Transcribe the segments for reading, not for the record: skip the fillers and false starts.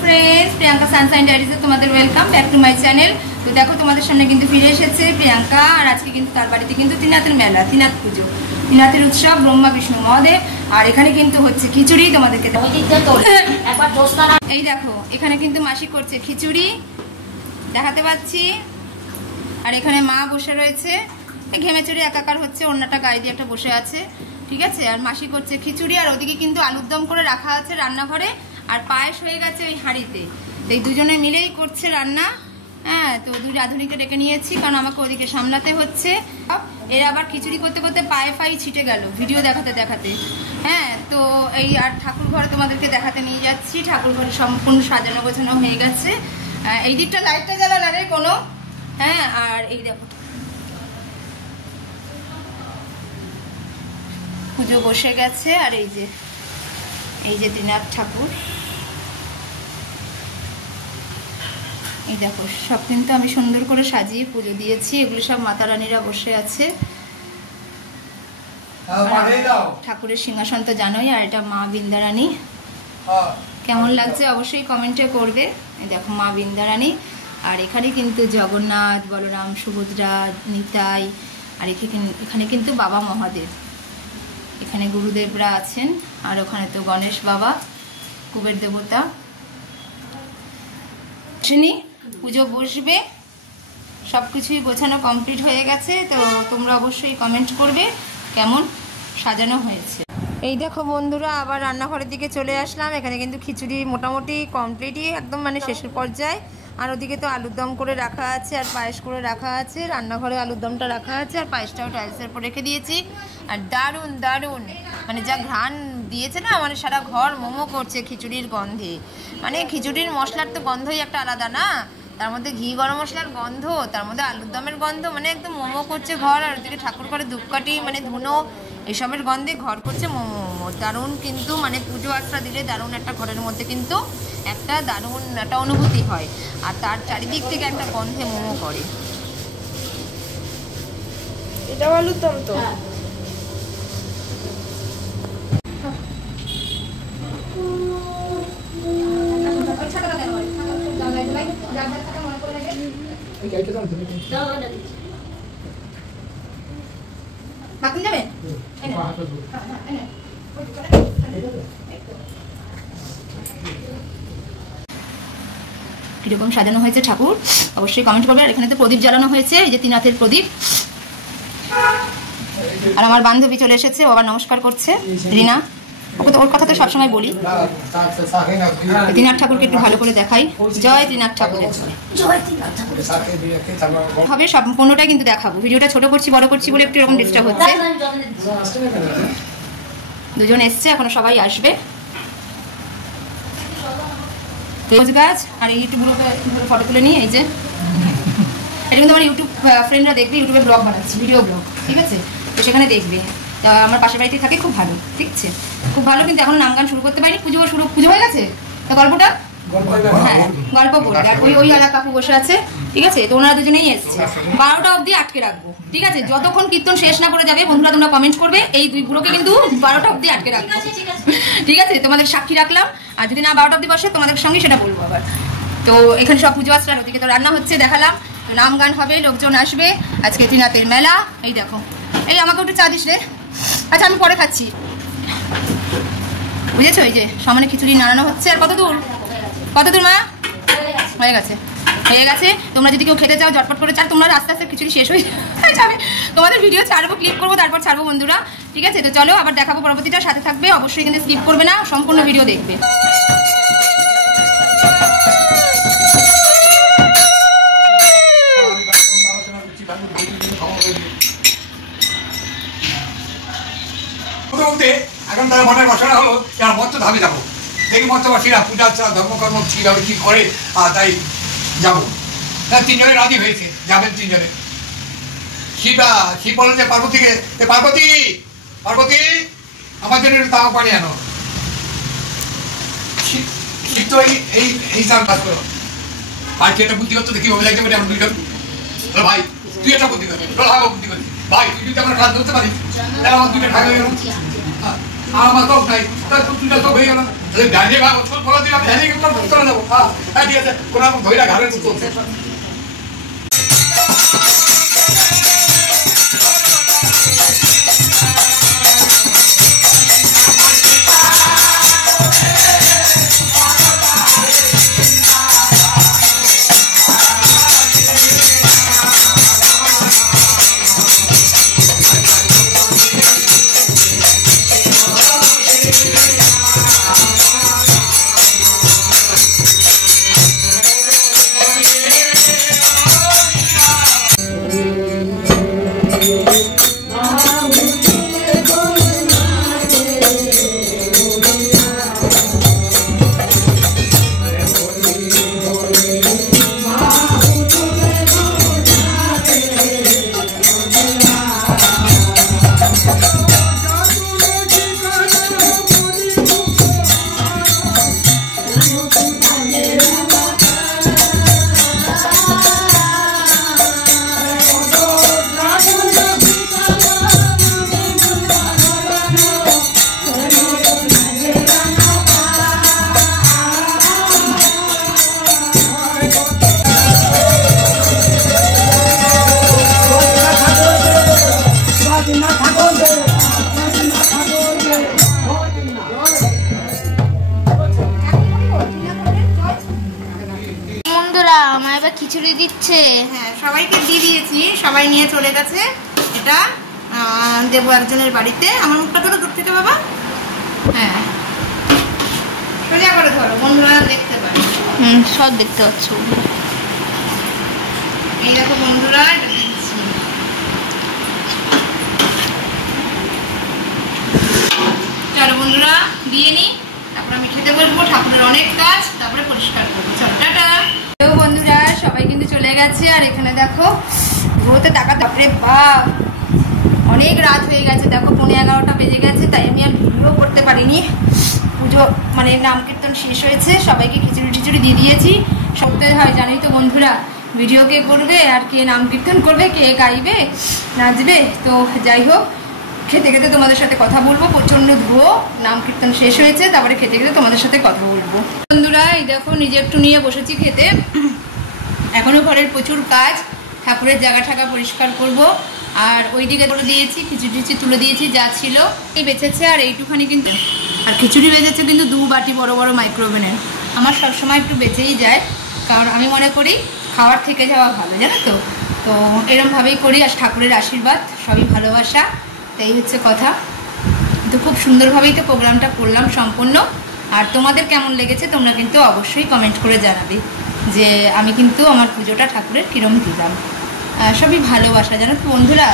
Friends Priyanka sunshine diaries तुम्हाদের welcome back to my channel. তো দেখো তোমাদের সামনে কিন্তু ফিরে এসেছে প্রিয়াঙ্কা, আর আজকে কিন্তু তার বাড়িতে কিন্তু ত্রিনাথের মেলা, ত্রিনাথ পুজো, ত্রিনাথের উৎসব, ব্রহ্মা বিষ্ণু মহাদেব। আর এখানে কিন্তু হচ্ছে খিচুড়ি, তোমাদেরকে এই দেখো এখানে কিন্তু মাসি করছে খিচুড়ি, দেখাতে পাচ্ছি। আর এখানে মা বসে রয়েছে, ঘেমে চড়ে একাকার হচ্ছে, অন্যটা গায়ে দিয়ে একটা বসে আছে, ঠিক আছে। আর মাসি করছে খিচুড়ি, আর ওদিকে কিন্তু আলুর দম করে রাখা আছে রান্নাঘরে, আর পায়েস হয়ে গেছে ওই হাঁড়িতে। এই দুজনে মিলেই করছে রান্না। হ্যাঁ, তো দুই রাঁধুনিকে ডেকে নিয়েছি, কারণ আমাকে ওদিকে সামলাতে হচ্ছে। এর আবার খিচুড়ি করতে করতে পায়ে ফাই ছিটে গেল ভিডিও দেখাতে দেখাতে। হ্যাঁ, তো এই আর ঠাকুর ঘরে তোমাদেরকে দেখাতে নিয়ে যাচ্ছি। ঠাকুর ঘরে সম্পূর্ণ সাজানো গোছানো হয়ে গেছে। এই দিকটা লাইটটা জ্বালা না রে কোনো। হ্যাঁ, আর এই দেখো পুজো বসে গেছে। আর এই যে ত্রিনাথ ঠাকুর, এই দেখো সব কিন্তু আমি সুন্দর করে সাজিয়ে পুজো দিয়েছি। এগুলো সব মাতা রানীরা বসে আছে। ঠাকুরের সিংহাসন তো জানোই, আর এটা মা বৃন্দারানী। কেমন লাগছে অবশ্যই কমেন্টে করবে। এই দেখো মা বৃন্দারানী, আর এখানে কিন্তু জগন্নাথ, বলরাম, সুভদ্রা, নিতাই, আর এখানে কিন্তু বাবা মহাদেব, এখানে গুরুদেবরা আছেন। আর ওখানে তো গণেশ বাবা, কুবের দেবতা। পুজো বসবে, সবকিছুই গোছানো কমপ্লিট হয়ে গেছে। তো তোমরা অবশ্যই কমেন্ট করবে কেমন সাজানো হয়েছে। এই দেখো বন্ধুরা, আবার রান্নাঘরের দিকে চলে আসলাম। এখানে কিন্তু খিচুড়ি মোটামুটি কমপ্লিটই, একদম মানে শেষের পর্যায়ে। আর ওদিকে তো আলুর দম করে রাখা আছে, আর পায়েস করে রাখা আছে। রান্নাঘরে আলুর দমটা রাখা আছে, আর পায়েসটাও টাইলসের উপর রেখে দিয়েছি। আর দারুণ দারুণ মানে যা ঘ্রাণ দিয়েছে না, মানে সারা ঘর মোমো করছে খিচুড়ির গন্ধে। মানে খিচুড়ির মশলার তো গন্ধই একটা আলাদা না, তার মধ্যে ঘি গরম মশলার গন্ধ, তার মধ্যে আলুর দমের গন্ধ, মানে একদম মোমো করছে ঘর। আর ওদিকে ঠাকুর ঘরে ধূপকাঠি মানে ধুনো এসবের গন্ধে ঘর করছে মোমো মোমো। দারুণ কিন্তু মানে পুজো আটটা দিলে দারুণ একটা ঘরের মধ্যে কিন্তু একটা দারুণ একটা অনুভূতি হয়। আর তার চারিদিক থেকে একটা গন্ধে মোমো করে। এটা আলুর দম তো কিরকম সাজানো হয়েছে ঠাকুর অবশ্যই কমেন্ট করবে। আর এখানে তো প্রদীপ জ্বালানো হয়েছে, এই যে ত্রিনাথের প্রদীপ। আর আমার বান্ধবী চলে এসেছে, বাবা নমস্কার করছে, রিনা। ওকে তো ওর কথা তো সবসময় বলি। ত্রিনাথ ঠাকুরকে একটু ভালো করে দেখাই। জয় ত্রিনাথ ঠাকুরের হবে, সম্পূর্ণটাই কিন্তু দেখাবো। ভিডিওটা ছোট করছি বড় করছি বলে একটু এরকম ডিস্টার্ব হচ্ছে। দুজন এসছে, এখনো সবাই আসবে। রোজ গাছ আর এই ইউটিউব গ্রুপে ফটো তুলে নিয়ে, এই যে এটা কিন্তু আমার ইউটিউব ফ্রেন্ডরা দেখবে, ইউটিউবে ব্লগ বানাচ্ছি, ভিডিও ব্লগ, ঠিক আছে। তো সেখানে দেখবে। আমার পাশের বাড়িতে থাকে, খুব ভালো, ঠিক আছে, খুব ভালো। কিন্তু এখন নাম গান শুরু করতে পারিনি, পুজো হয়ে গেছে। তা গল্পটা হ্যাঁ গল্প বলবে। আর ওই এলাকা কাকু বসে আছে, ঠিক আছে। তো ওনারা দুজনেই এসছে। 12টা অবধি আটকে রাখবো, ঠিক আছে। যতক্ষণ কীর্তন শেষ না করে যাবে বন্ধুরা তোমরা কমেন্ট করবে, এই দুই বুড়োকে কিন্তু 12টা অবধি আটকে রাখবো, ঠিক আছে। তোমাদের সাক্ষী রাখলাম। আর যদি না 12টা অবধি বসে তোমাদের সঙ্গে সেটা বলবো আবার। তো এখানে সব পুজো আসছে, ওদিকে তো রান্না হচ্ছে দেখালাম। তো নাম গান হবে, লোকজন আসবে। আজকে ত্রিনাথের মেলা। এই দেখো, এই আমাকে একটু চা দিস রে। আচ্ছা আমি পরে খাচ্ছি, বুঝেছো। এই যে সামনে খিচুড়ি নাড়ানো হচ্ছে। আর কত দূর মা? হয়ে গেছে। তোমরা যদি কেউ খেতে চাও ঝটপট করে চাও, তোমরা আস্তে আস্তে খিচুড়ি শেষ হয়ে যাবে। তোমাদের ভিডিও ছাড়বো, ক্লিক করবো, তারপর ছাড়বো বন্ধুরা, ঠিক আছে। তো চলো আবার দেখাবো পরবর্তীটা, সাথে থাকবে অবশ্যই, কিন্তু স্কিপ করবে না, সম্পূর্ণ ভিডিও দেখবে। এখন তারা মনে বসানো হলো মঞ্চ ধামে যাবো, দেখি মঞ্চবাসীরা পূজা ধর্মকর্ম কীভাবে কী করে, তাই যাবো। তিনজনে রাজি হয়েছে, যাবেন তিনজনে। শিব বলেছে পার্বতীকে, পার্বতী আমার জন্য একটু তাও পানি আনো। শিব তো এই চাল কাজ করো। ভাই তুই একটা বুদ্ধি করতো, কীভাবে যাইতে পারি আমরা দুইজন। ভাই তুই একটা বুদ্ধি করি, বুদ্ধি করি ভাই, তুই যদি আমরা কাজ ধরতে পারিস তাহলে আমার দুইটা ঢাকা হয়ে গেল। আর আমার চোখ নাই, তার দুইটা চোখ হয়ে গেল। গাড়ি বা ওষুধ বলে দিলাম হেলিকপ্টার বুক করে দেবো। হ্যাঁ হ্যাঁ ঠিক আছে, কোনো রকম ধৈর্য ঘাড়ের তো চলছে। খিচুড়ি দিচ্ছে। হ্যাঁ সবাইকে দিয়ে দিয়েছি, সবাই নিয়ে চলে গেছে। এটা দেবো একজনের বাড়িতে। আমার মুখটা ধরো দূর থেকে বাবা। হ্যাঁ সোজা করে ধরো, বন্ধুরা দেখতে পারে। সব দেখতে পাচ্ছ। এই দেখো বন্ধুরা, এটা দিচ্ছি। চলো বন্ধুরা দিয়ে নি, তারপর আমি খেতে বসবো। ঠাকুরের অনেক কাজ, তারপরে পরিষ্কার করবো। চলো টাটা। বন্ধুরা সবাই কিন্তু চলে গেছে। আর এখানে দেখো ঘুরোতে টাকা, তারপরে বাপ অনেক রাত হয়ে গেছে। দেখো 11:30 বেজে গেছে, তাই আমি আর ভিডিও করতে পারিনি। পুজো মানে নাম কীর্তন শেষ হয়েছে, সবাইকে খিচুড়ি টিচুড়ি দিয়ে দিয়েছি। সত্যি হয় জানোই তো বন্ধুরা, ভিডিও কে করবে আর কে নাম কীর্তন করবে, কে গাইবে নাচবে। তো যাই হোক, খেতে খেতে তোমাদের সাথে কথা বলবো। প্রচন্ড ধোয়া, নাম কীর্তন শেষ হয়েছে, তারপরে খেতে খেতে তোমাদের সাথে কথা বলবো। বন্ধুরা এই দেখো নিজে একটু নিয়ে বসেছি খেতে। এখনো ঘরের প্রচুর কাজ, ঠাকুরের জায়গা ঠাকা পরিষ্কার করব। আর ওইদিকে তুলে দিয়েছি, খিচুড়ি টিচুড়ি তুলে দিয়েছি যা ছিল এই বেঁচেছে। আর এইটুখানি কিন্তু, আর খিচুড়ি বেঁচেছে কিন্তু 2 বাটি বড় বড় মাইক্রোওভেনের। আমার সবসময় একটু বেঁচেই যায়, কারণ আমি মনে করি খাওয়ার থেকে যাওয়া ভালো, জানো তো। তো এরমভাবেই করি। আর ঠাকুরের আশীর্বাদ, সবই ভালোবাসা, এই হচ্ছে কথা। তো খুব সুন্দরভাবেই তো প্রোগ্রামটা করলাম সম্পূর্ণ। আর তোমাদের কেমন লেগেছে তোমরা কিন্তু অবশ্যই কমেন্ট করে জানাবে যে আমি কিন্তু আমার পুজোটা ঠাকুরের কীরম দিলাম। সবই ভালোবাসা, জানো তো বন্ধুরা।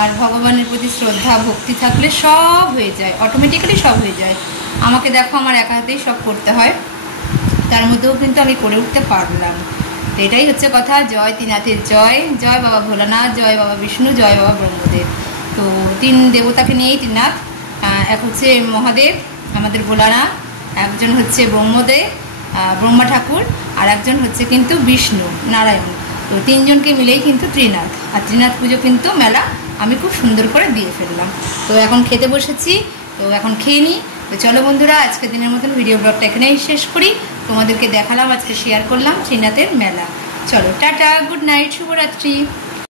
আর ভগবানের প্রতি শ্রদ্ধা ভক্তি থাকলে সব হয়ে যায়, অটোমেটিক্যালি সব হয়ে যায়। আমাকে দেখো আমার একা হাতেই সব করতে হয়, তার মধ্যেও কিন্তু আমি করে উঠতে পারলাম। তো এটাই হচ্ছে কথা। জয় ত্রিনাথের জয়, জয় বাবা ভোলানাথ, জয় বাবা বিষ্ণু, জয় বাবা ব্রহ্মদেব। তো 3 দেবতাকে নিয়েই ত্রিনাথ। এক হচ্ছে মহাদেব আমাদের ভোলানাথ, একজন হচ্ছে ব্রহ্মদেব ব্রহ্মা ঠাকুর, আর একজন হচ্ছে কিন্তু বিষ্ণু নারায়ণ। তো 3 জনকে মিলেই কিন্তু ত্রিনাথ। আর ত্রিনাথ পুজো কিন্তু মেলা আমি খুব সুন্দর করে দিয়ে ফেললাম। তো এখন খেতে বসেছি, তো এখন খেয়ে নিই। তো চলো বন্ধুরা, আজকে দিনের মতন ভিডিও ব্লগটা এখানেই শেষ করি। তোমাদেরকে দেখালাম, আজকে শেয়ার করলাম ত্রিনাথের মেলা। চলো টাটা, গুড নাইট, শুভরাত্রি।